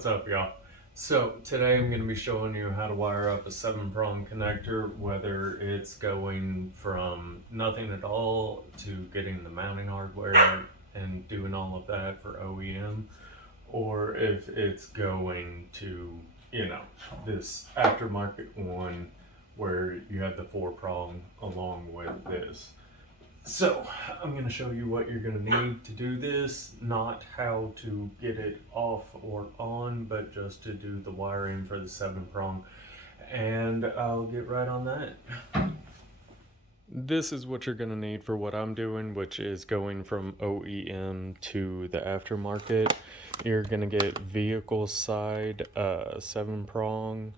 What's up, y'all? So today I'm going to be showing you how to wire up a 7-prong connector, whether it's going from nothing at all to getting the mounting hardware and doing all of that for OEM, or if it's going to, this aftermarket one where you have the 4-prong along with this. So, I'm going to show you what you're going to need to do this, not how to get it off or on, but just to do the wiring for the 7-prong, and I'll get right on that. This is what you're going to need for what I'm doing, which is going from OEM to the aftermarket. You're going to get vehicle side 7-prong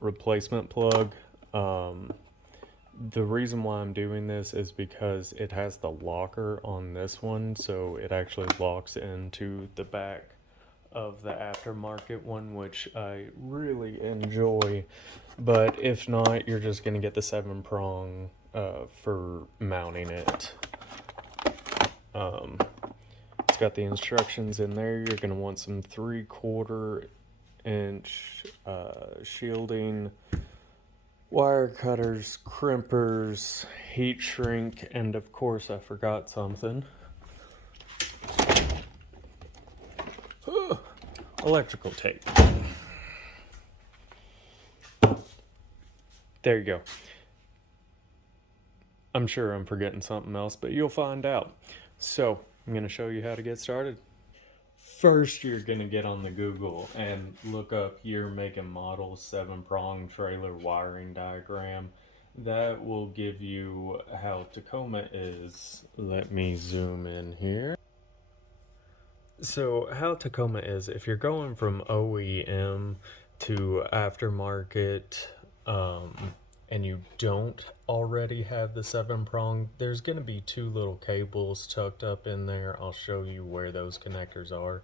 replacement plug. The reason why I'm doing this is because it has the locker on this one, so it actually locks into the back of the aftermarket one, which I really enjoy. But if not, you're just going to get the 7-prong for mounting it. It's got the instructions in there. You're going to want some 3/4 inch shielding, wire cutters, crimpers, heat shrink, and of course I forgot something. Electrical tape. There you go. I'm sure I'm forgetting something else, but you'll find out. So, I'm going to show you how to get started. First, you're going to get on the Google and look up year, make, and model 7-prong trailer wiring diagram. That will give you how Tacoma is. Let me zoom in here. So, how Tacoma is, if you're going from OEM to aftermarket, and you don't already have the 7-prong, there's going to be 2 little cables tucked up in there. I'll show you where those connectors are.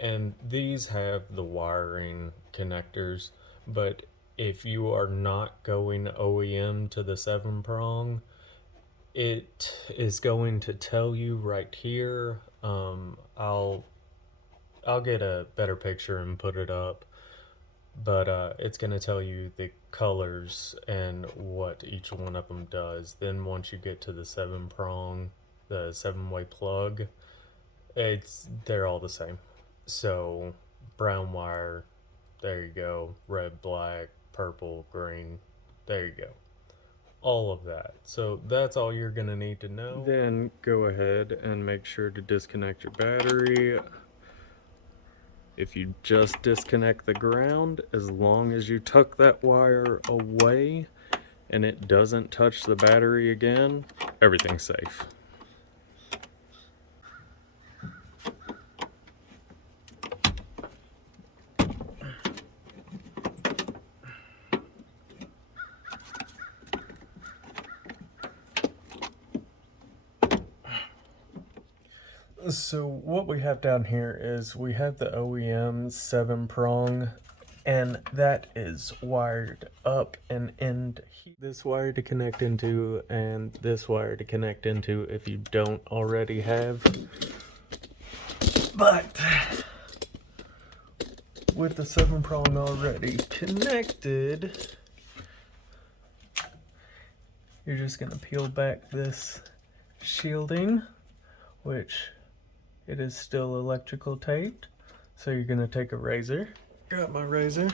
And these have the wiring connectors, but if you are not going OEM to the 7-prong, it is going to tell you right here. I'll get a better picture and put it up, but it's going to tell you the colors and what each one of them does. Then once you get to the 7-prong, the 7-way plug, they're all the same. So brown wire, there you go, red, black, purple, green, there you go, all of that. So that's all you're going to need to know. Then go ahead and make sure to disconnect your battery. If you just disconnect the ground, as long as you tuck that wire away and it doesn't touch the battery again, everything's safe. So what we have down here is we have the OEM 7-prong, and that is wired up and end. This wire to connect into and this wire to connect into if you don't already have. But with the 7-prong already connected, you're just going to peel back this shielding, which it is still electrical taped. So you're going to take a razor. Got my razor.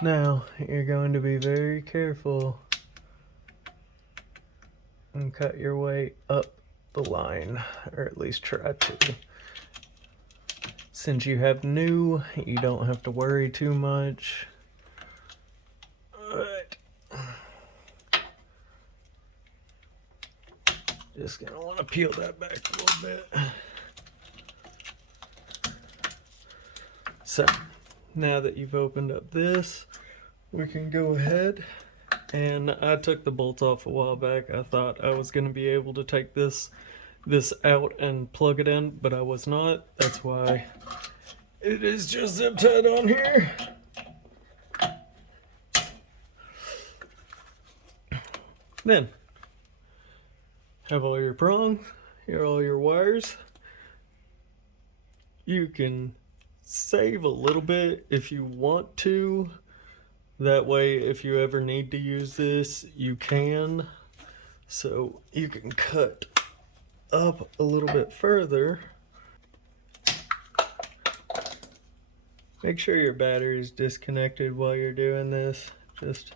Now you're going to be very careful and cut your way up the line, or at least try to. Since you have new, you don't have to worry too much. But just gonna want to peel that back a little bit. So now that you've opened up this, we can go ahead, and I took the bolts off a while back. I thought I was going to be able to take this out and plug it in, but I was not. That's why it is just zip tied on here. Then have all your prongs, all your wires. You can Save a little bit if you want to. That way, if you ever need to use this, you can. So you can cut up a little bit further. Make sure your battery is disconnected while you're doing this, just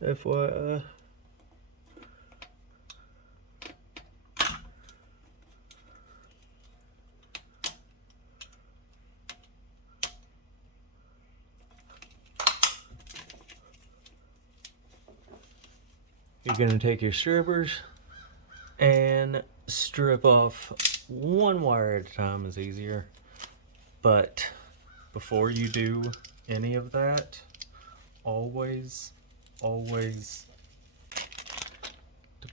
FYI. You're gonna take your strippers and strip off one wire at a time is easier. But before you do any of that, always to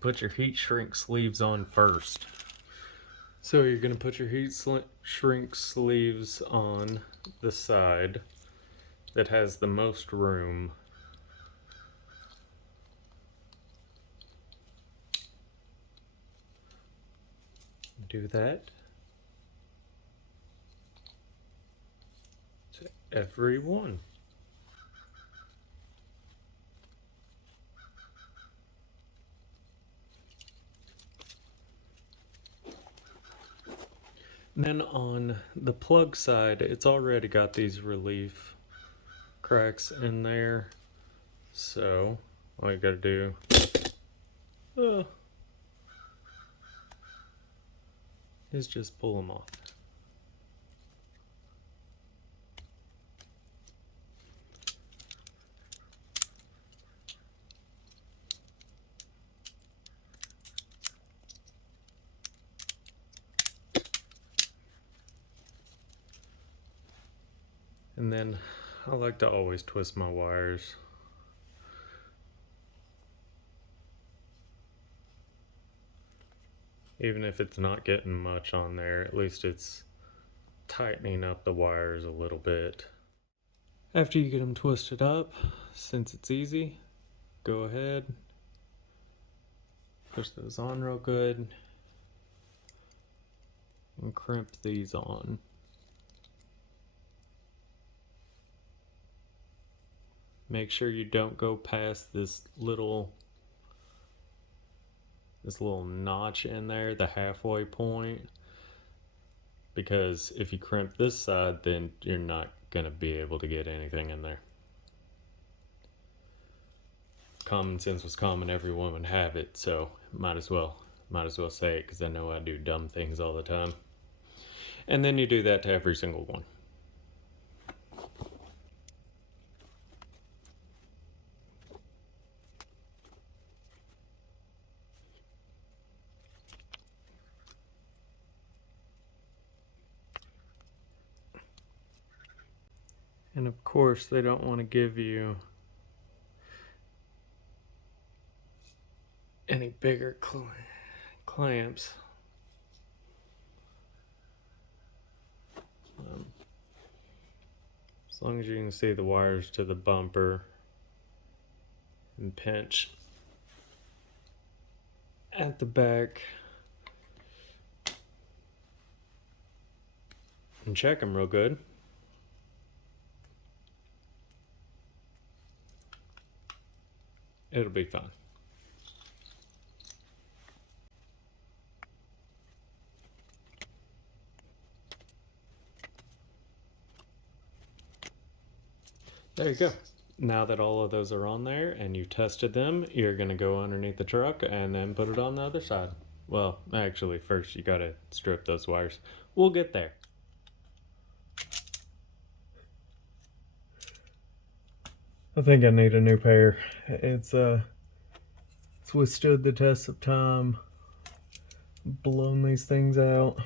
put your heat shrink sleeves on first. So you're gonna put your heat shrink sleeves on the side that has the most room. Do that to every one. And then on the plug side, it's already got these relief cracks in there. So all you gotta do is just pull them off. And then I like to always twist my wires. Even if it's not getting much on there, at least it's tightening up the wires a little bit. After you get them twisted up, since it's easy, go ahead, push those on real good, and crimp these on. Make sure you don't go past this little notch in there, the halfway point, because if you crimp this side, then you're not gonna be able to get anything in there. Common sense was common, everyone would have it, so might as well say it, because I know I do dumb things all the time. And then you do that to every single one. And of course, they don't want to give you any bigger clamps. As long as you can see the wires to the bumper and pinch at the back and check them real good. It'll be fine. There you go. Now that all of those are on there and you tested them, you're gonna go underneath the truck and then put it on the other side. Well, actually, first you gotta strip those wires. We'll get there. I think I need a new pair. It's withstood the test of time. Blown these things out.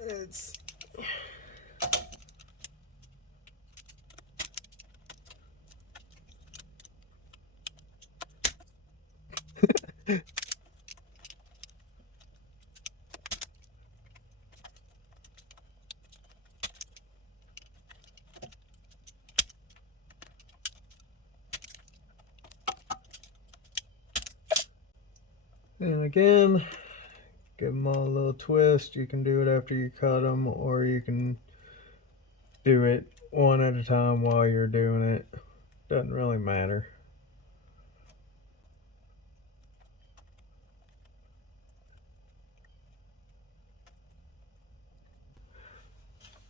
It's and again, Give them all a little twist. You can do it after you cut them, or you can do it one at a time while you're doing it. Doesn't really matter.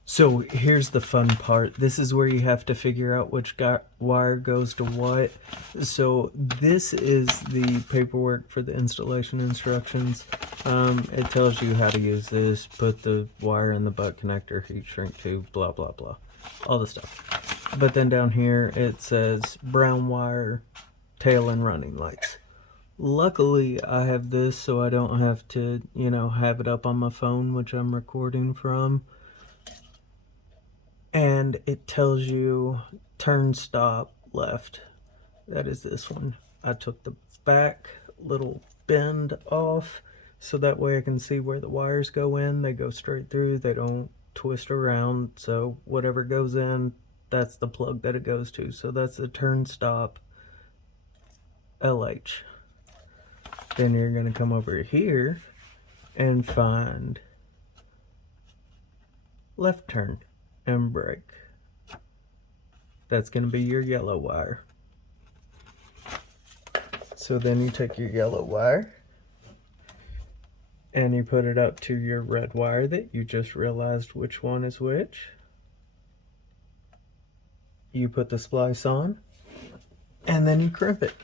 So here's the fun part. This is where you have to figure out which wire goes to what. So this is the paperwork for the installation instructions. It tells you how to use this, put the wire in the butt connector, heat shrink tube, blah, blah, blah. All the stuff. But then down here it says brown wire, tail and running lights. Luckily I have this so I don't have to, have it up on my phone, which I'm recording from. And it tells you turn, stop, left. That is this one. I took the back little bend off so that way I can see where the wires go in. They go straight through, they don't twist around, so whatever goes in, that's the plug that it goes to. So that's the turn, stop, LH. Then you're going to come over here and find left turn and brake. That's going to be your yellow wire. So then you take your yellow wire and you put it up to your red wire that you just realized which one is which. You put the splice on and then you crimp it.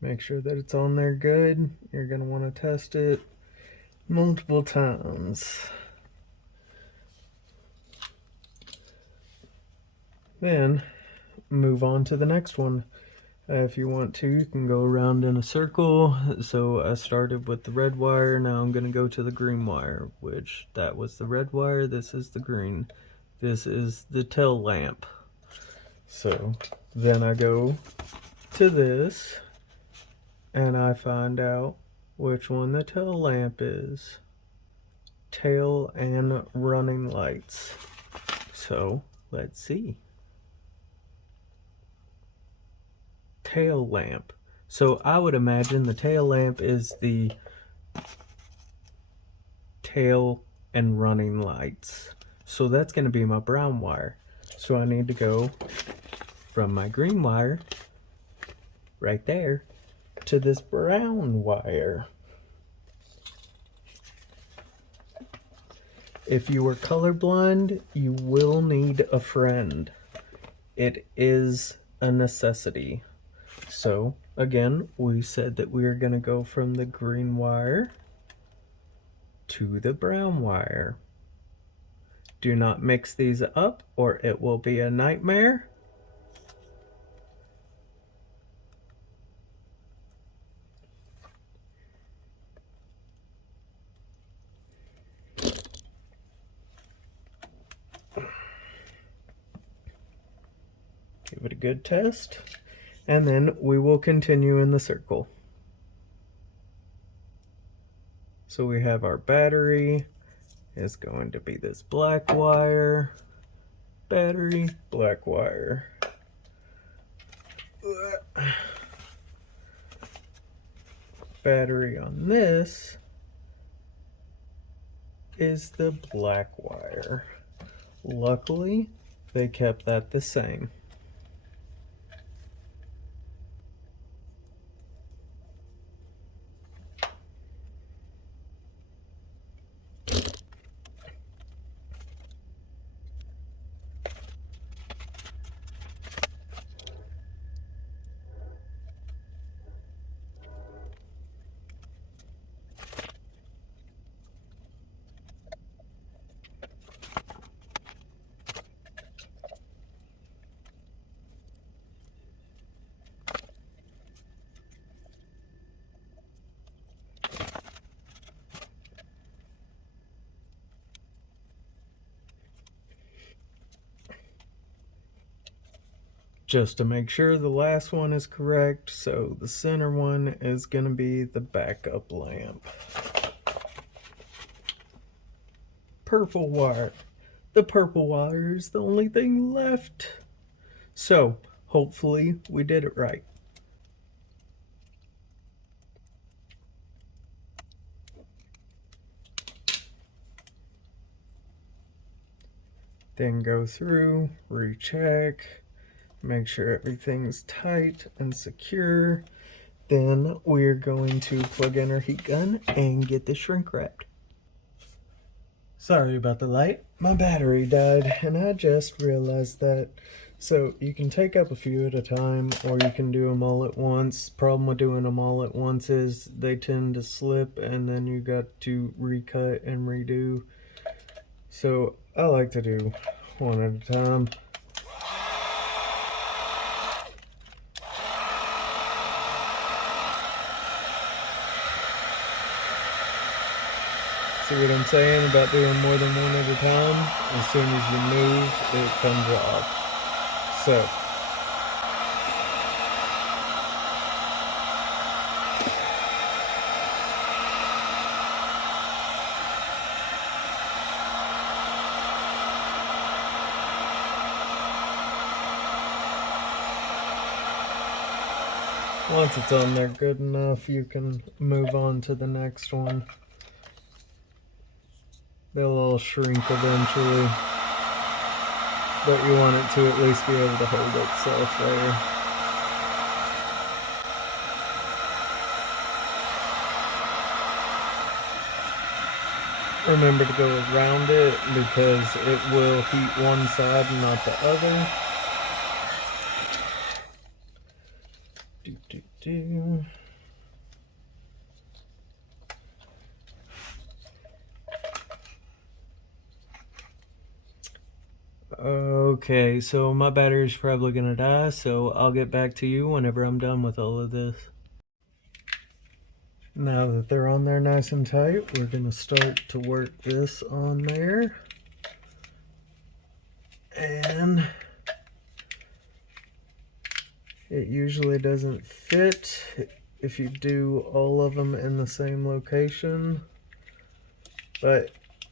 Make sure that it's on there good. You're going to want to test it multiple times. Then move on to the next one. If you want to, you can go around in a circle. So I started with the red wire. Now I'm going to go to the green wire, which that was the red wire. This is the green. This is the tail lamp. So then I go to this and I find out which one the tail lamp is. Tail and running lights. So let's see. Tail lamp. So I would imagine the tail lamp is the tail and running lights. So that's going to be my brown wire. So I need to go from my green wire right there to this brown wire. If you are colorblind, you will need a friend. It is a necessity. So again, we said that we are going to go from the green wire to the brown wire. Do not mix these up or it will be a nightmare. Give it a good test, and then we will continue in the circle. So we have our battery is going to be this black wire, battery, black wire. Battery on this is the black wire. Luckily, they kept that the same. Just to make sure the last one is correct, so the center one is going to be the backup lamp. Purple wire. the purple wire is the only thing left. So hopefully we did it right. Then go through, recheck, make sure everything's tight and secure. Then we're going to plug in our heat gun and get this shrink wrapped. Sorry about the light. My battery died and I just realized that. So you can take up a few at a time or you can do them all at once. Problem with doing them all at once is they tend to slip and then you got to recut and redo. So I like to do one at a time. See what I'm saying about doing more than one at a time? As soon as you move, it comes off. So, once it's on there good enough, you can move on to the next one. They'll all shrink eventually, but you want it to at least be able to hold itself there. Remember to go around it because it will heat one side and not the other. Okay, so my battery's probably gonna die, so I'll get back to you whenever I'm done with all of this. Now that they're on there nice and tight, we're gonna start to work this on there. And it usually doesn't fit if you do all of them in the same location, but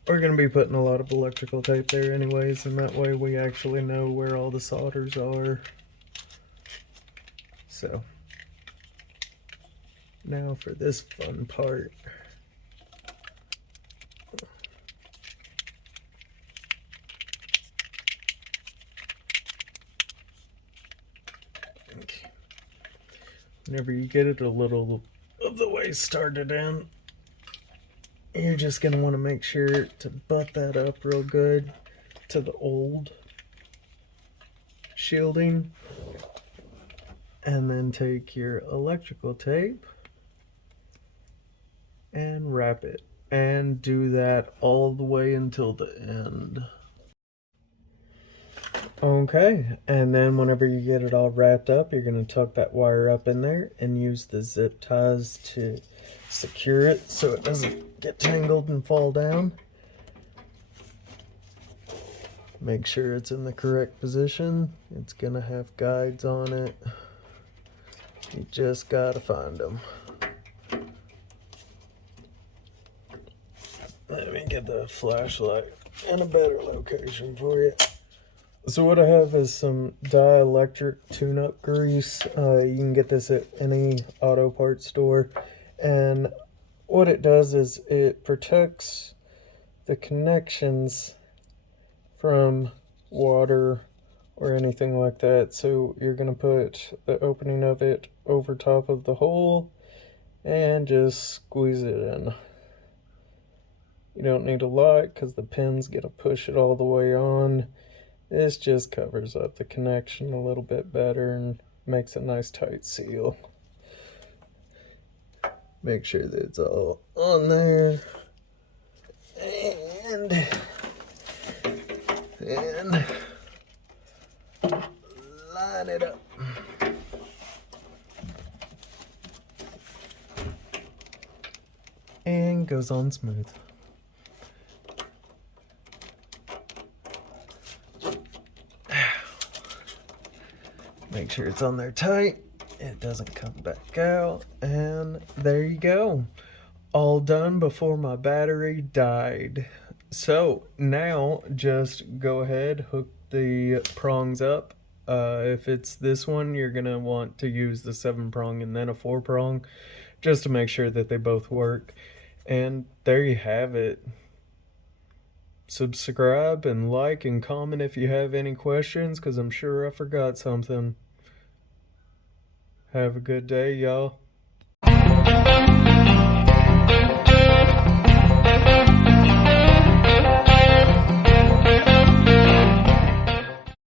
we're going to be putting a lot of electrical tape there anyways, and that way we actually know where all the solders are. So now for this fun part. Okay. Whenever you get it a little of the way started in, you're just going to want to make sure to butt that up real good to the old shielding, and then take your electrical tape and wrap it, and do that all the way until the end. Okay, and then whenever you get it all wrapped up, you're going to tuck that wire up in there and use the zip ties to secure it so it doesn't get tangled and fall down. Make sure it's in the correct position. It's going to have guides on it. You just got to find them. Let me get the flashlight in a better location for you. So what I have is some dielectric tune-up grease. You can get this at any auto parts store. And what it does is it protects the connections from water or anything like that. So you're going to put the opening of it over top of the hole and just squeeze it in. You don't need a lot because the pin's going to push it all the way on. This just covers up the connection a little bit better and makes a nice tight seal. Make sure that it's all on there. And line it up. And goes on smooth. Make sure it's on there tight, it doesn't come back out, and there you go. All done before my battery died. So now just go ahead, hook the prongs up. If it's this one, you're gonna want to use the 7 prong and then a 4 prong just to make sure that they both work. And there you have it. Subscribe and like and comment if you have any questions, because I'm sure I forgot something. Have a good day, y'all.